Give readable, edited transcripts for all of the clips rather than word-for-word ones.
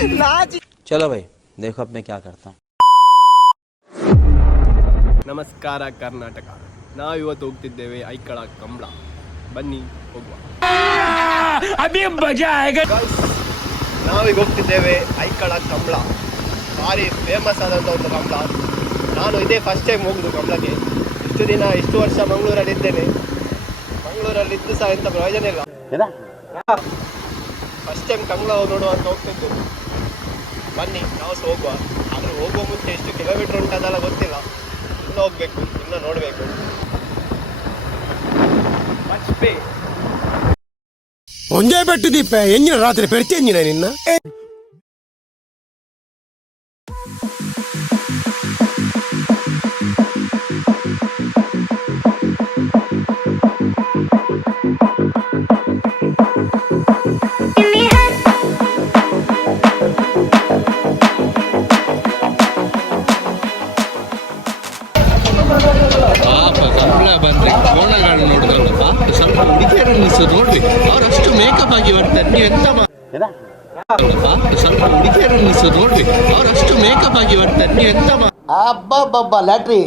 चलो भाई देखो अब मैं क्या करता हूँ. ನಮಸ್ಕಾರ ಕರ್ನಾಟಕ. ನಾವಿವತ್ತು ಹೋಗ್ತಿದ್ದೇವೆ ಐಕಳ ಕಂಬಳ. ಬನ್ನಿ ಹೋಗುವ. ನಾವೀಗ ಹೋಗ್ತಿದ್ದೇವೆ ಐಕಳ ಕಂಬಳ. ಭಾರಿ ಫೇಮಸ್ ಆದಂಥ ಒಂದು ಕಂಬಳ. ನಾನು ಇದೇ ಫಸ್ಟ್ ಟೈಮ್ ಹೋಗುದು ಕಂಬಳಕ್ಕೆ. ಇಷ್ಟು ವರ್ಷ ಮಂಗಳೂರಲ್ಲಿ ಇದ್ದೇನೆ. ಮಂಗಳೂರಲ್ಲಿದ್ದು ಸಹ ಎಂಥ ಪ್ರಯೋಜನ ಇಲ್ಲ. ಫಸ್ಟ್ ಟೈಮ್ ಕಂಬಳ ನೋಡುವಂತ ಹೋಗ್ತಿದ್ದು. ಬನ್ನಿ ನಾವು ಸಹ ಹೋಗುವ. ಆದರೂ ಹೋಗುವ ಮುಂಚೆ ಎಷ್ಟು ಕಿಲೋಮೀಟರ್ ಉಂಟದಲ್ಲ ಗೊತ್ತಿಲ್ಲ. ಇನ್ನು ಹೋಗ್ಬೇಕು, ಇನ್ನು ನೋಡಬೇಕು. ಒಂದೇ ಬೆಟ್ಟು ದೀಪ ಎಂಜಿನ ರಾತ್ರಿ ಪೆಡ್ತಿ ಎಂಜಿನ ನಿನ್ನ ಬಂದ್ರೆ ಕೋಣಗಳು ನೋಡಿದ್ರಲ್ಲಪ್ಪ ಸ್ವಲ್ಪ ಹುಡುಗಿಯರಲ್ಲಿ ನೋಡ್ರಿ ಅವರಷ್ಟು ಮೇಕಪ್ ಆಗಿ ಬರ್ತಾರೆ. ನೀವೆಂತ ಸ್ವಲ್ಪ ಹುಡುಗಿಯರಲ್ಲಿ ನೋಡ್ರಿ ಅವರಷ್ಟು ಮೇಕಪ್ ಆಗಿ ಬರ್ತಾರೆ. ನೀವೆಂತ ಅಬ್ಬಬ್ಬಬ್ಬ ಲ್ಯಾಟ್ರಿ.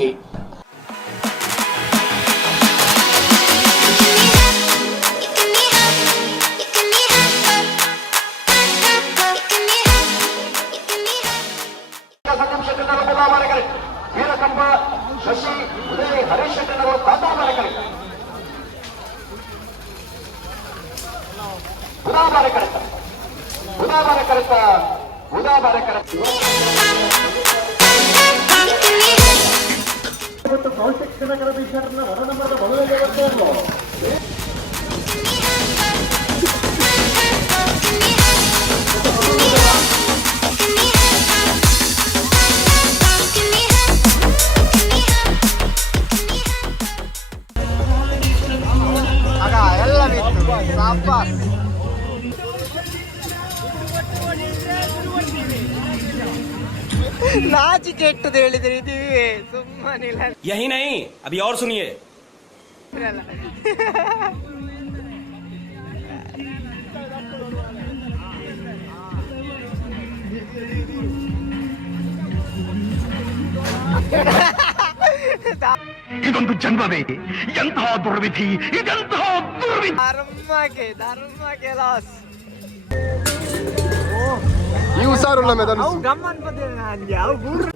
ನಾಚಿಕೆ ಇಟ್ಟದು ಹೇಳಿದ್ರೆ ಇದೀವಿ ಸುಮ್ಮನೆ. ಯಹಿ ನಹಿ ಅಭಿ ಔರ್ ಸುನಿಯೇ. ಇದೊಂದು ಜನ್ಮವೇ, ಎಂತಹ ದುರ್ವಿಧಿ, ಇದೆಂತಹ ದುರ್ವಿಧಿ. ಧರ್ಮಕ್ಕೆ ಲಾಸ್. ಈ ಉಸಾರುಲ್ಲ ಮೇದನು ಗಮ್ಮನ್ ಬಂದಿಲ್ಲ ನನಗೆ. ಅವು ಗೂಡ್ರು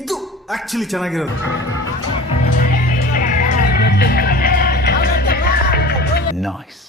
ಇದು ಆಕ್ಚುಲಿ ಚೆನ್ನಾಗಿರೋದು. Nice.